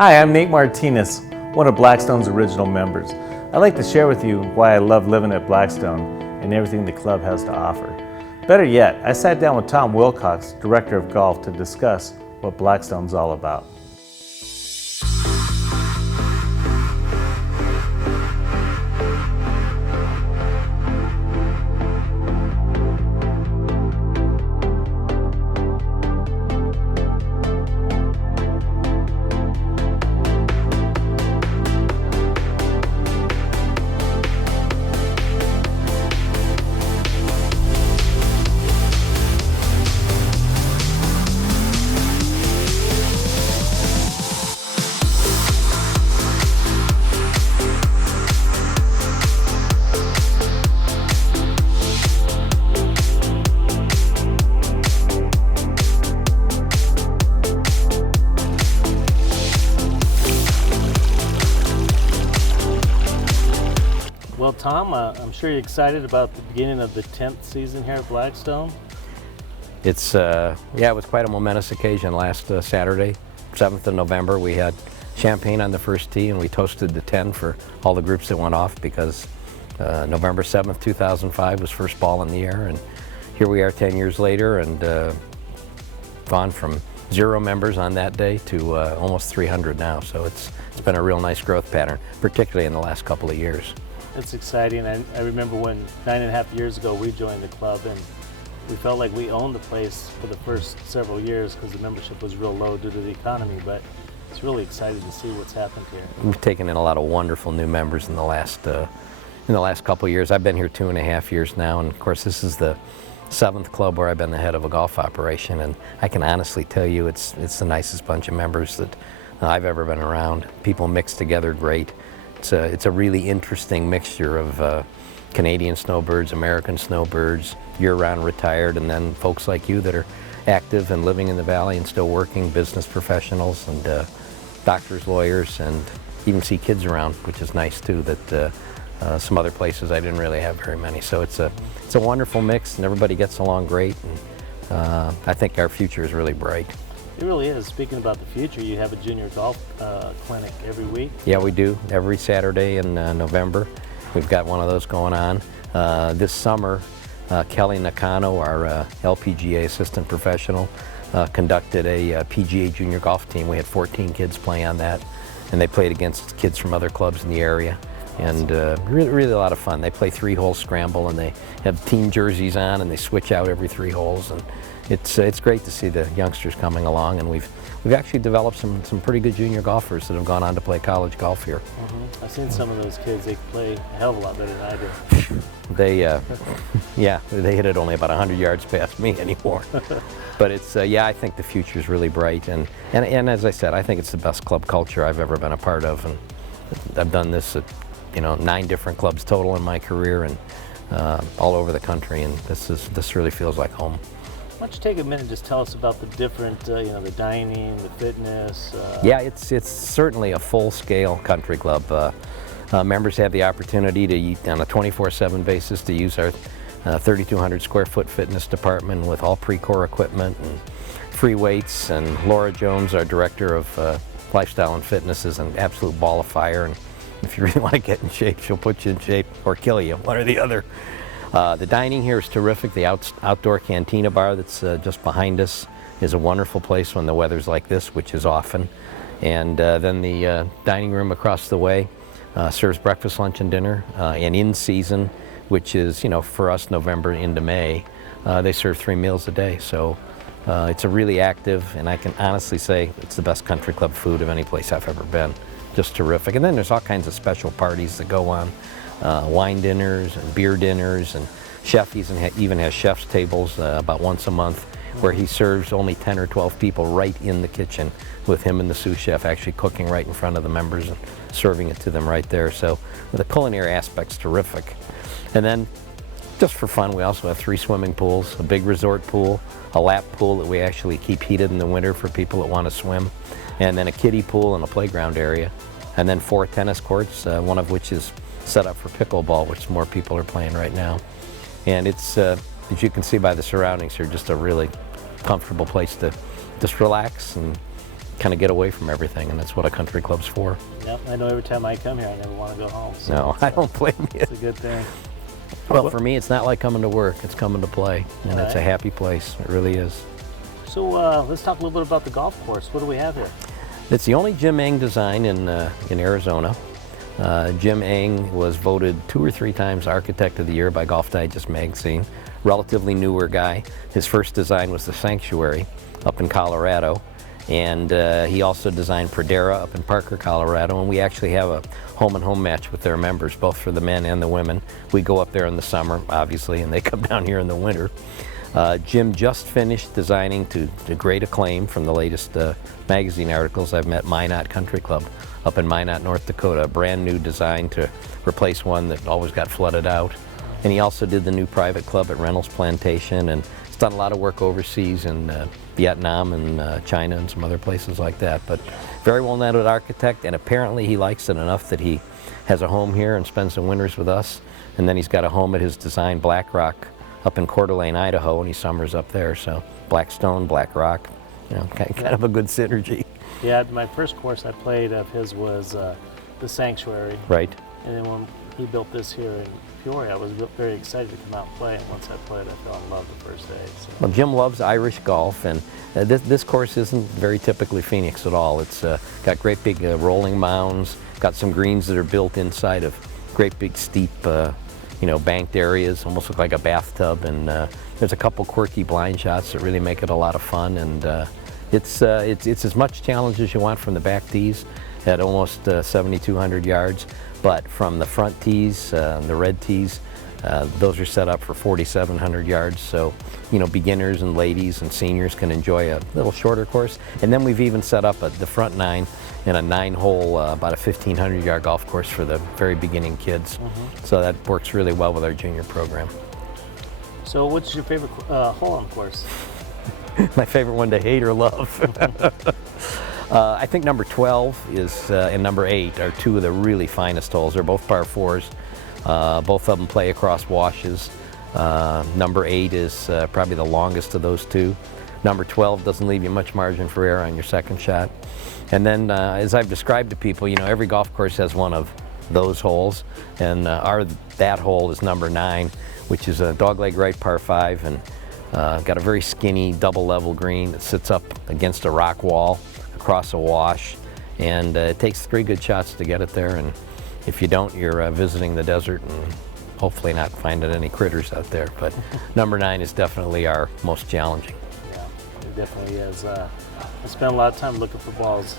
Hi, I'm Nate Martinez, one of Blackstone's original members. I'd like to share with you why I love living at Blackstone and everything the club has to offer. Better yet, I sat down with Tom Wilcox, Director of Golf, to discuss what Blackstone's all about. Well, Tom, I'm sure you're excited about the beginning of the 10th season here at Blackstone. It's yeah, it was quite a momentous occasion last Saturday, 7th of November. We had champagne on the first tee and we toasted the 10 for all the groups that went off because November 7th, 2005 was first ball in the air, and here we are 10 years later and gone from 0 members on that day to almost 300 now. So it's been a real nice growth pattern, particularly in the last couple of years. It's exciting. I remember when 9.5 years ago we joined the club, and we felt like we owned the place for the first several years because the membership was real low due to the economy, but it's really exciting to see what's happened here. We've taken in a lot of wonderful new members in the last couple of years. I've been here 2.5 years now, and of course this is the 7th club where I've been the head of a golf operation, and I can honestly tell you it's the nicest bunch of members that I've ever been around. People mix together great. It's a really interesting mixture of Canadian snowbirds, American snowbirds, year-round retired, and then folks like you that are active and living in the valley and still working, business professionals and doctors, lawyers, and even see kids around, which is nice too, that some other places I didn't really have very many. So it's a wonderful mix and everybody gets along great, and I think our future is really bright. It really is. Speaking about the future, you have a junior golf clinic every week. Yeah, we do. Every Saturday in November. We've got one of those going on. This summer, Kelly Nakano, our LPGA assistant professional, conducted a PGA junior golf team. We had 14 kids play on that, and they played against kids from other clubs in the area. And really a lot of fun. They play 3-hole scramble, and they have team jerseys on, and they switch out every 3 holes. And it's great to see the youngsters coming along, and we've actually developed some pretty good junior golfers that have gone on to play college golf here. Mm-hmm. I've seen some of those kids. They play a hell of a lot better than I do. Yeah, they hit it only about 100 yards past me anymore. But it's yeah, I think the future is really bright, and as I said, I think it's the best club culture I've ever been a part of, and I've done this at 9 different clubs total in my career, and all over the country, and this really feels like home. Why don't you take a minute and just tell us about the different, the dining, the fitness? Yeah, it's certainly a full-scale country club. Members have the opportunity to eat on a 24/7 basis to use our 3,200 square foot fitness department with all pre-core equipment and free weights. And Laura Jones, our director of lifestyle and fitness, is an absolute ball of fire. And if you really want to get in shape, she'll put you in shape or kill you, one or the other. The dining here is terrific. The outdoor cantina bar that's just behind us is a wonderful place when the weather's like this, which is often. And then the dining room across the way serves breakfast, lunch, and dinner. And in season, which is, for us, November into May, they serve 3 meals a day. So it's a really active, and I can honestly say it's the best country club food of any place I've ever been. Just terrific. And then there's all kinds of special parties that go on. Wine dinners and beer dinners, and chef even has chef's tables about once a month where he serves only 10 or 12 people right in the kitchen with him and the sous chef actually cooking right in front of the members and serving it to them right there. So the culinary aspect's terrific. And then just for fun, we also have 3 swimming pools, a big resort pool, a lap pool that we actually keep heated in the winter for people that want to swim, and then a kiddie pool and a playground area, and then 4 tennis courts, one of which is set up for pickleball, which more people are playing right now. And it's, as you can see by the surroundings here, just a really comfortable place to just relax and kind of get away from everything, and that's what a country club's for. Yep, I know every time I come here, I never want to go home. So no, I don't blame you. It's a good thing. Well, for me, it's not like coming to work. It's coming to play, and All it's a happy place. It really is. So let's talk a little bit about the golf course. What do we have here? It's the only Jim Engh-designed in Arizona. Jim Engh was voted 2 or 3 times Architect of the Year by Golf Digest magazine. Relatively newer guy. His first design was the Sanctuary up in Colorado, and he also designed Pradera up in Parker, Colorado, and we actually have a home-and-home match with their members, both for the men and the women. We go up there in the summer, obviously, and they come down here in the winter. Jim just finished designing to great acclaim from the latest magazine articles. I've met Minot Country Club up in Minot, North Dakota, a brand new design to replace one that always got flooded out. And he also did the new private club at Reynolds Plantation, and he's done a lot of work overseas in Vietnam and China and some other places like that. But very well-known architect, and apparently he likes it enough that he has a home here and spends the winters with us. And then he's got a home at his design Black Rock up in Coeur d'Alene, Idaho, and he summers up there. So Blackstone, Black Rock, you know, kind of a good synergy. Yeah, my first course I played of his was the Sanctuary. Right. And then when he built this here in Peoria, I was very excited to come out and play. And once I played, I fell in love the first day. So. Well, Jim loves Irish golf, and this course isn't very typically Phoenix at all. It's got great big rolling mounds, got some greens that are built inside of great big steep you know, banked areas, almost look like a bathtub, and there's a couple quirky blind shots that really make it a lot of fun, and it's as much challenge as you want from the back tees at almost 7,200 yards, but from the front tees, the red tees, those are set up for 4,700 yards, so you know, beginners and ladies and seniors can enjoy a little shorter course. And then we've even set up the front 9 in a 9-hole, about a 1,500 yard golf course for the very beginning kids. So that works really well with our junior program. So what's your favorite hole on the course? My favorite one to hate or love. I think number 12 is and number 8 are 2 of the really finest holes. They're both par 4s. Both of them play across washes. Number 8 is probably the longest of those 2. Number 12 doesn't leave you much margin for error on your second shot. And then, as I've described to people, you know, every golf course has one of those holes, and that hole is number 9, which is a dogleg right par 5, and got a very skinny double level green that sits up against a rock wall across a wash, and it takes 3 good shots to get it there. And if you don't, you're visiting the desert and hopefully not finding any critters out there. But number 9 is definitely our most challenging. Yeah, it definitely is. I spent a lot of time looking for balls.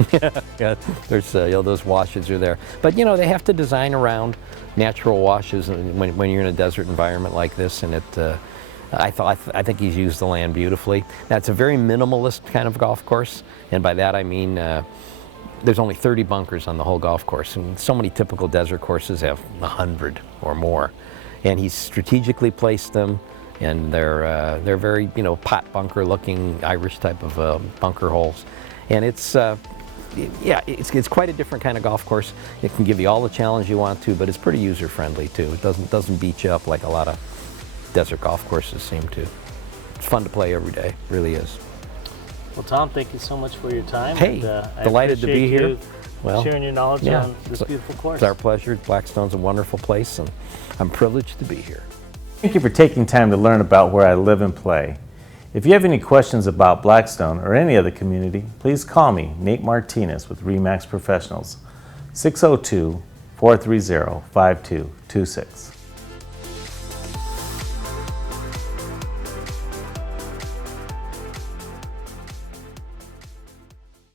Yeah, there's you know, those washes are there. But you know, they have to design around natural washes when you're in a desert environment like this, and it. I think he's used the land beautifully. Now, it's a very minimalist kind of golf course, and by that I mean there's only 30 bunkers on the whole golf course, and so many typical desert courses have 100 or more. And he's strategically placed them, and they're very, you know, pot bunker looking Irish type of bunker holes. And it's yeah, it's quite a different kind of golf course. It can give you all the challenge you want to, but it's pretty user friendly too. It doesn't beat you up like a lot of desert golf courses seem to. It's fun to play every day, really is. Well, Tom, thank you so much for your time. Hey, and, delighted to be here. Well, sharing your knowledge on this beautiful course. It's our pleasure. Blackstone's a wonderful place, and I'm privileged to be here. Thank you for taking time to learn about where I live and play. If you have any questions about Blackstone or any other community, please call me, Nate Martinez with RE/MAX Professionals, 602-430-5226.